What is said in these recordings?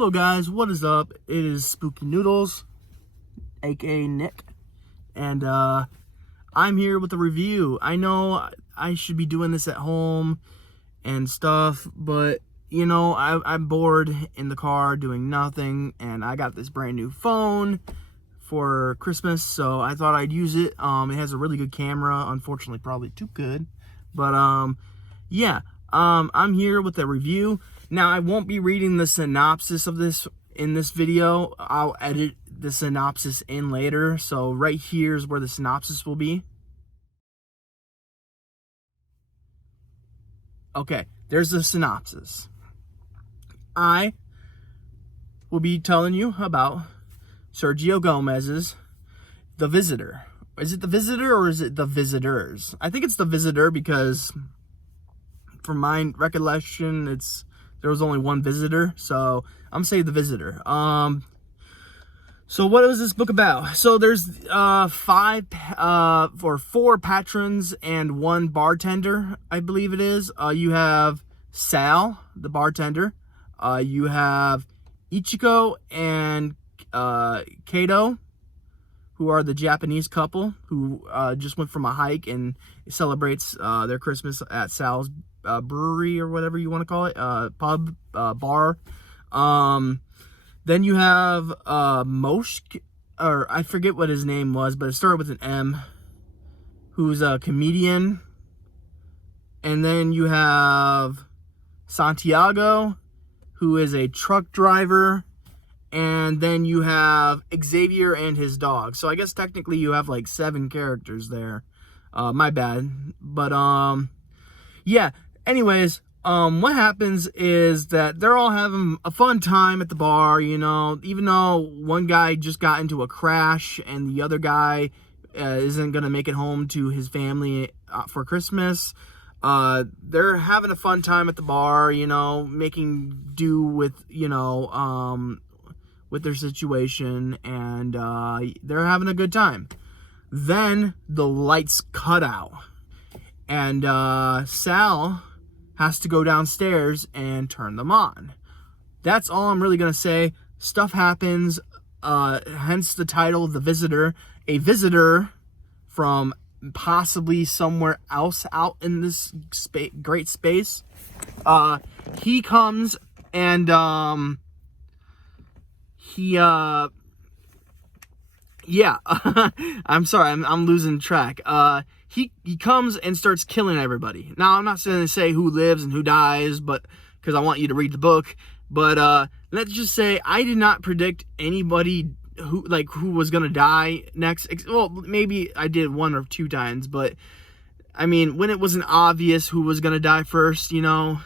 Hello guys, what is up? It is Spooky Noodles, aka Nick, and I'm here with a review. I know I should be doing this at home and stuff, but you know, I'm bored in the car doing nothing, and I got this brand new phone for Christmas, so I thought I'd use it. It has a really good camera, unfortunately probably too good, but yeah, I'm here with a review. Now, I won't be reading the synopsis of this in this video. I'll edit the synopsis in later. So right here is where the synopsis will be. Okay, there's the synopsis. I will be telling you about Sergio Gomez's The Visitor. Is it The Visitor or is it The Visitors? I think it's The Visitor because from my recollection, there was only one visitor, so I'm saying The Visitor. So what is this book about? So there's four patrons and one bartender, I believe it is. You have Sal, the bartender. You have Ichiko and Kato, who are the Japanese couple who just went from a hike and celebrates their Christmas at Sal's brewery or whatever you want to call it, pub, bar. Then you have Moshk, or I forget what his name was, but it started with an M, who's a comedian. And then you have Santiago, who is a truck driver. And then you have Xavier and his dog. So I guess technically you have like 7 characters there. My bad. But yeah. Anyways, what happens is that they're all having a fun time at the bar, you know, even though one guy just got into a crash and the other guy isn't going to make it home to his family for Christmas. They're having a fun time at the bar, you know, making do with, you know, with their situation, and they're having a good time. Then the lights cut out, and Sal has to go downstairs and turn them on. That's all I'm really gonna say. Stuff happens, hence the title, The Visitor. A visitor from possibly somewhere else out in this great space. He comes and yeah, I'm sorry, I'm losing track. He comes and starts killing everybody. Now, I'm not going to say who lives and who dies, but because I want you to read the book. But let's just say I did not predict anybody who was going to die next. Well, maybe I did 1 or 2 times, but I mean, when it wasn't obvious who was going to die first, you know,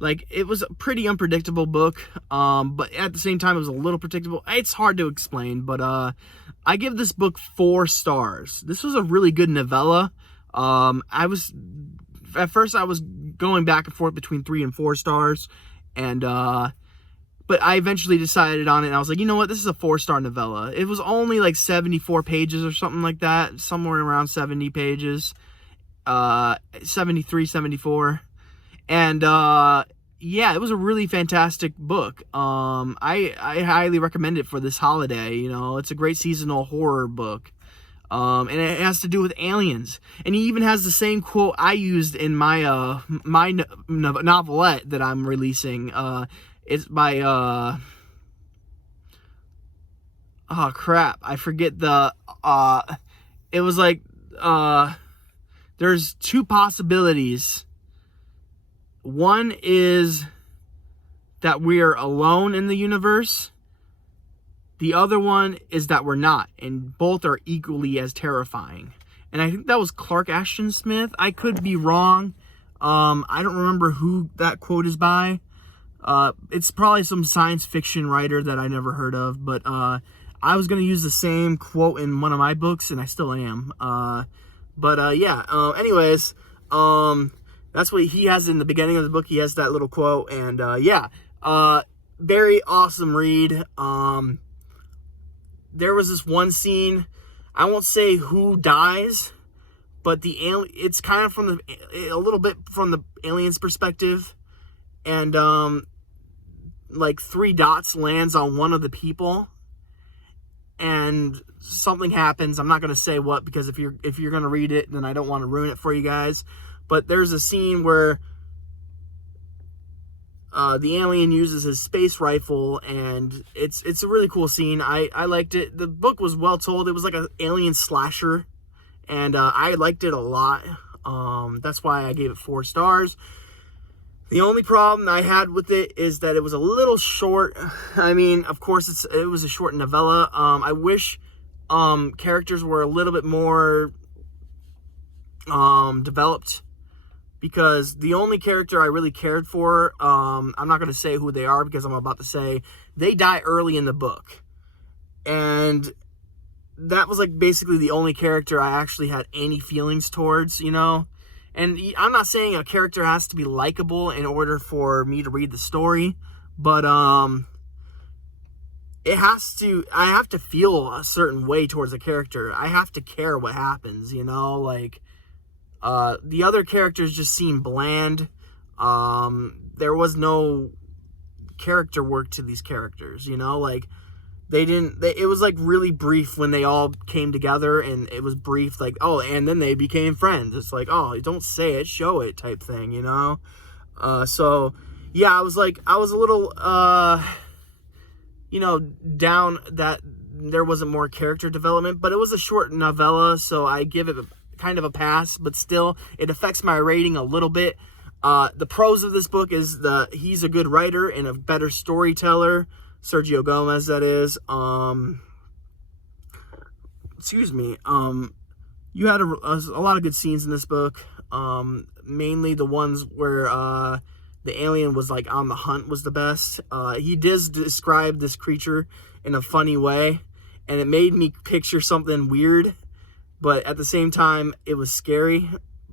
like, it was a pretty unpredictable book, but at the same time, it was a little predictable. It's hard to explain, but I give this book 4 stars. This was a really good novella. At first I was going back and forth between 3 and 4 stars, and but I eventually decided on it, and I was like, you know what, this is a 4-star novella. It was only like 74 pages or something like that, somewhere around 70 pages, 73, 74. And yeah, it was a really fantastic book. I highly recommend it for this holiday. You know, it's a great seasonal horror book. And it has to do with aliens. And he even has the same quote I used in my my novelette that I'm releasing. It's by oh crap, I forget the it was like there's 2 possibilities. One is that we're alone in the universe. The other one is that we're not. And both are equally as terrifying. And I think that was Clark Ashton Smith. I could be wrong. I don't remember who that quote is by. It's probably some science fiction writer that I never heard of. But I was going to use the same quote in one of my books, and I still am. Yeah. Anyways, that's what he has in the beginning of the book. He has that little quote, and yeah, very awesome read. There was this one scene, I won't say who dies, but it's kind of from a little bit from the alien's perspective, and like 3 dots lands on one of the people, and something happens. I'm not going to say what, because if you're going to read it, then I don't want to ruin it for you guys. But there's a scene where the alien uses his space rifle, and it's a really cool scene. I liked it. The book was well told. It was like an alien slasher, and I liked it a lot. That's why I gave it 4 stars. The only problem I had with it is that it was a little short. I mean, of course, it was a short novella. I wish characters were a little bit more developed, because the only character I really cared for, I'm not going to say who they are, because I'm about to say they die early in the book. And that was like basically the only character I actually had any feelings towards, you know? And I'm not saying a character has to be likable in order for me to read the story, but I have to feel a certain way towards a character. I have to care what happens, you know? Like, the other characters just seem bland. There was no character work to these characters, you know? Like, it was like really brief when they all came together, and it was brief, like, oh, and then they became friends. It's like, oh, don't say it, show it type thing, you know? So yeah, I was a little, you know, down that there wasn't more character development, but it was a short novella, so I give it kind of a pass, but still, it affects my rating a little bit. The pros of this book is he's a good writer and a better storyteller. Sergio Gomez, that is. Excuse me. You had a lot of good scenes in this book. Mainly the ones where the alien was like on the hunt was the best. He does describe this creature in a funny way, and it made me picture something weird, but at the same time it was scary,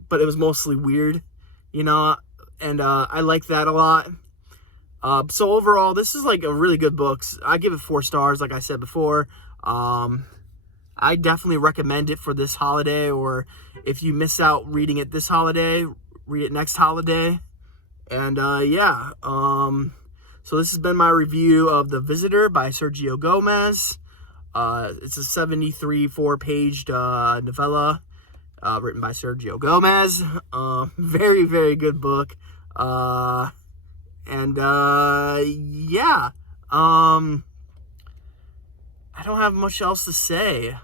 but it was mostly weird, you know, and I like that a lot. So overall, this is like a really good book. I give it 4 stars, like I said before. I definitely recommend it for this holiday, or if you miss out reading it this holiday, read it next holiday. And yeah, so this has been my review of The Visitor by Sergio Gomez. It's a 73-4-paged novella written by Sergio Gomez. Very, very good book. And yeah, I don't have much else to say.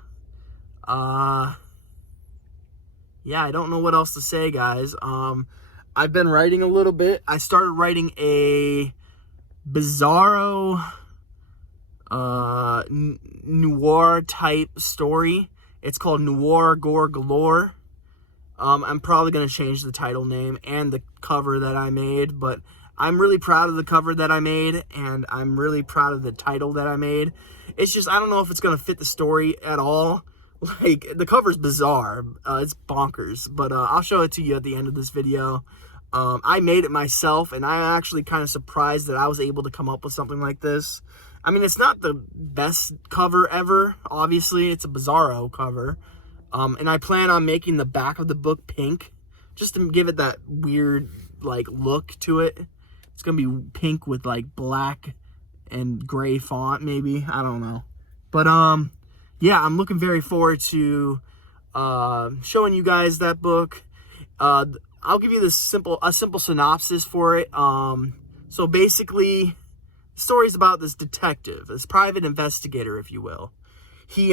Yeah, I don't know what else to say, guys. I've been writing a little bit. I started writing a bizarro noir type story. It's called Noir Gore Galore. I'm probably going to change the title name and the cover that I made, but I'm really proud of the cover that I made, and I'm really proud of the title that I made. It's just, I don't know if it's going to fit the story at all. Like, the cover's bizarre. It's bonkers, but I'll show it to you at the end of this video. I made it myself, and I'm actually kind of surprised that I was able to come up with something like this. I mean, it's not the best cover ever. Obviously, it's a bizarro cover. And I plan on making the back of the book pink, just to give it that weird, like, look to it. It's going to be pink with, like, black and gray font, maybe. I don't know. But, yeah, I'm looking very forward to showing you guys that book. I'll give you a simple synopsis for it. So, basically, the story's about this detective, this private investigator, if you will. He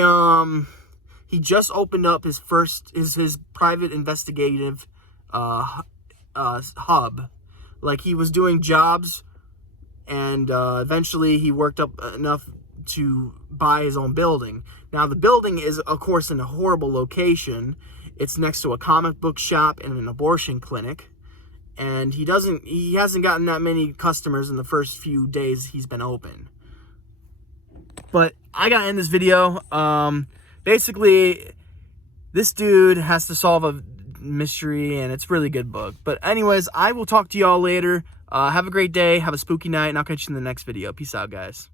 just opened up his private investigative hub. Like, he was doing jobs, and eventually he worked up enough to buy his own building. Now, the building is, of course, in a horrible location. It's next to a comic book shop and an abortion clinic. And he hasn't gotten that many customers in the first few days he's been open. But I gotta end this video. Basically, this dude has to solve a mystery, and it's a really good book. But anyways, I will talk to y'all later. Have a great day, have a spooky night, and I'll catch you in the next video. Peace out, guys.